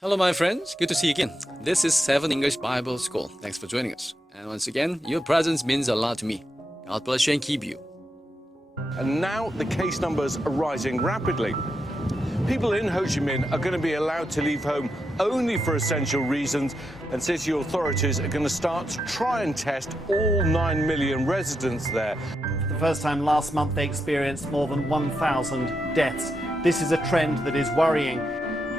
Hello, my friends. Good to see you again. This is 7 English Bible School. Thanks for joining us. And once again, your presence means a lot to me. God bless you and keep you. And now the case numbers are rising rapidly. People in Ho Chi Minh are going to be allowed to leave home only for essential reasons, and city authorities are going to start to try and test all 9 million residents there. For the first time last month, they experienced more than 1,000 deaths. This is a trend that is worrying.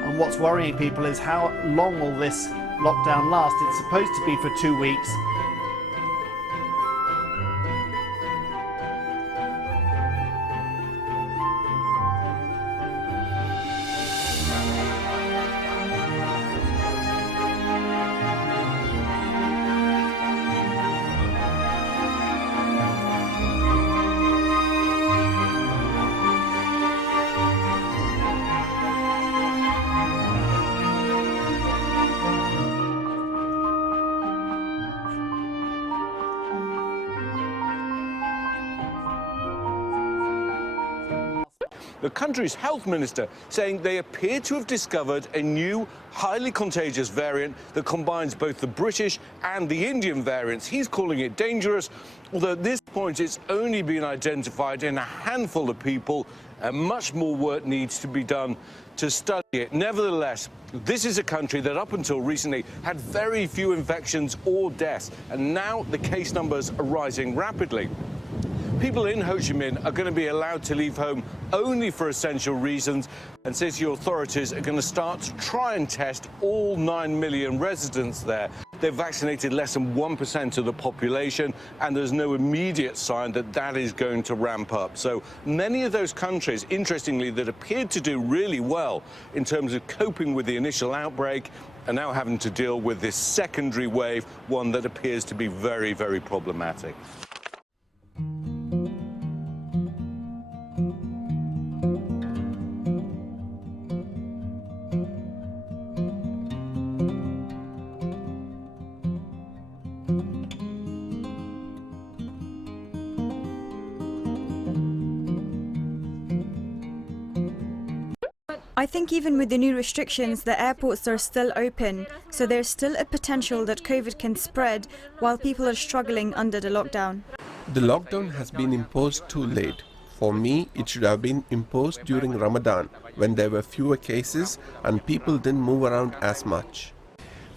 And what's worrying people is how long will this lockdown last? It's supposed to be for 2 weeks. The country's health minister saying they appear to have discovered a new, highly contagious variant that combines both the British and the Indian variants. He's calling it dangerous, although at this point it's only been identified in a handful of people, and much more work needs to be done to study it. Nevertheless, this is a country that up until recently had very few infections or deaths, and now the case numbers are rising rapidly. People in Ho Chi Minh are going to be allowed to leave home only for essential reasons, and city authorities are going to start to try and test all 9 million residents there. They've vaccinated less than 1% of the population, and there's no immediate sign that that is going to ramp up. So many of those countries, interestingly, that appeared to do really well in terms of coping with the initial outbreak are now having to deal with this secondary wave, one that appears to be very, very problematic. I think even with the new restrictions, the airports are still open, so there's still a potential that COVID can spread while people are struggling under the lockdown. The lockdown has been imposed too late. For me, it should have been imposed during Ramadan, when there were fewer cases and people didn't move around as much.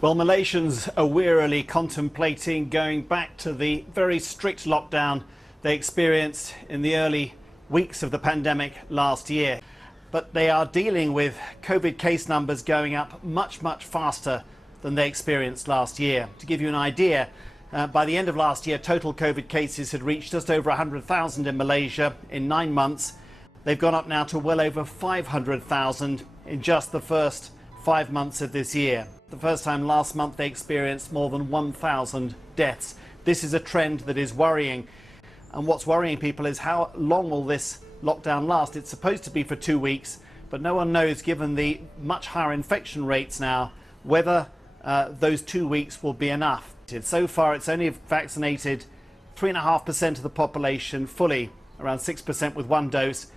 Well, Malaysians are wearily contemplating going back to the very strict lockdown they experienced in the early weeks of the pandemic last year. But they are dealing with COVID case numbers going up much faster than they experienced last year. To give you an idea, by the end of last year, total COVID cases had reached just over 100,000 in Malaysia in 9 months. They've gone up now to well over 500,000 in just the first 5 months of this year. The first time last month, they experienced more than 1,000 deaths. This is a trend that is worrying. And what's worrying people is how long will this lockdown last? It's supposed to be for 2 weeks, but no one knows, given the much higher infection rates now, whether those 2 weeks will be enough. So far, it's only vaccinated 3.5% of the population fully, around 6% with 1 dose.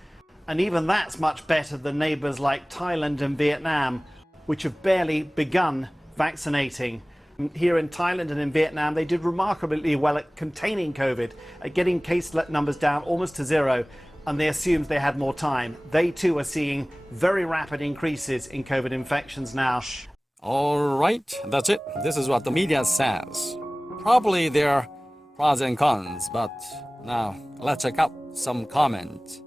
And even that's much better than neighbours like Thailand and Vietnam, which have barely begun vaccinating. Here in Thailand and in Vietnam, they did remarkably well at containing COVID, at getting case numbers down almost to zero, and they assumed they had more time. They too are seeing very rapid increases in COVID infections now. All right, that's it. This is what the media says. Probably there are pros and cons, but now let's check out some comments.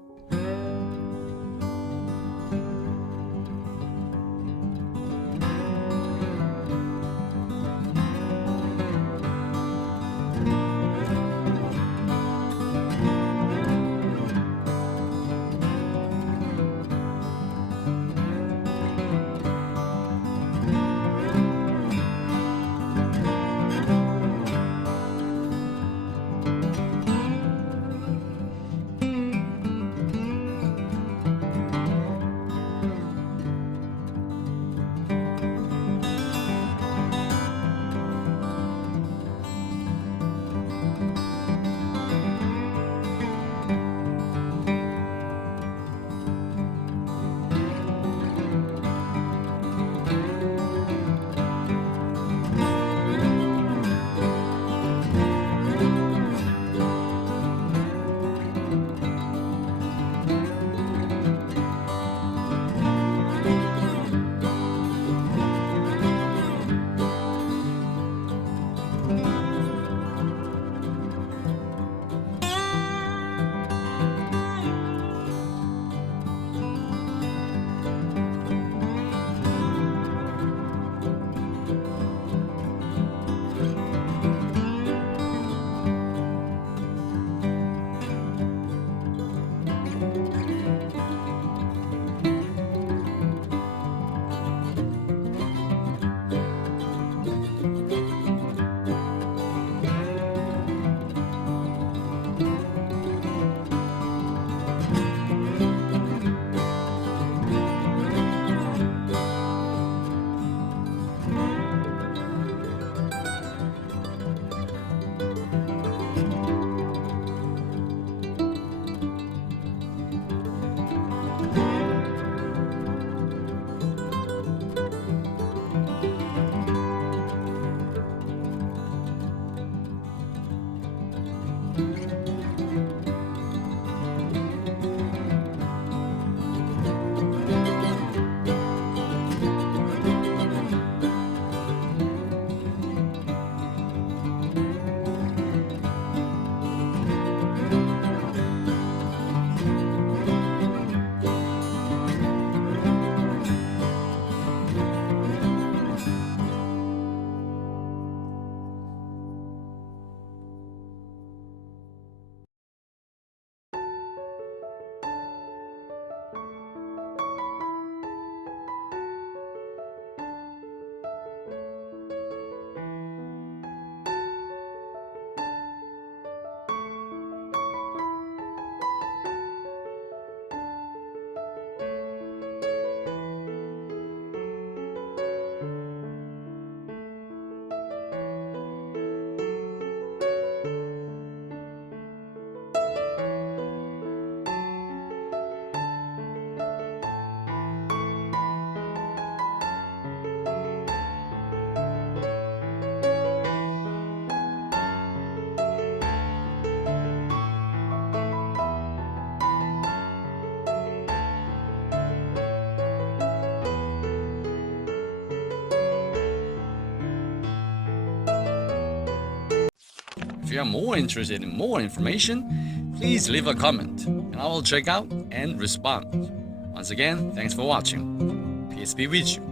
If you are more interested in more information, please leave a comment and I will check out and respond. Once again, thanks for watching. Peace be with you.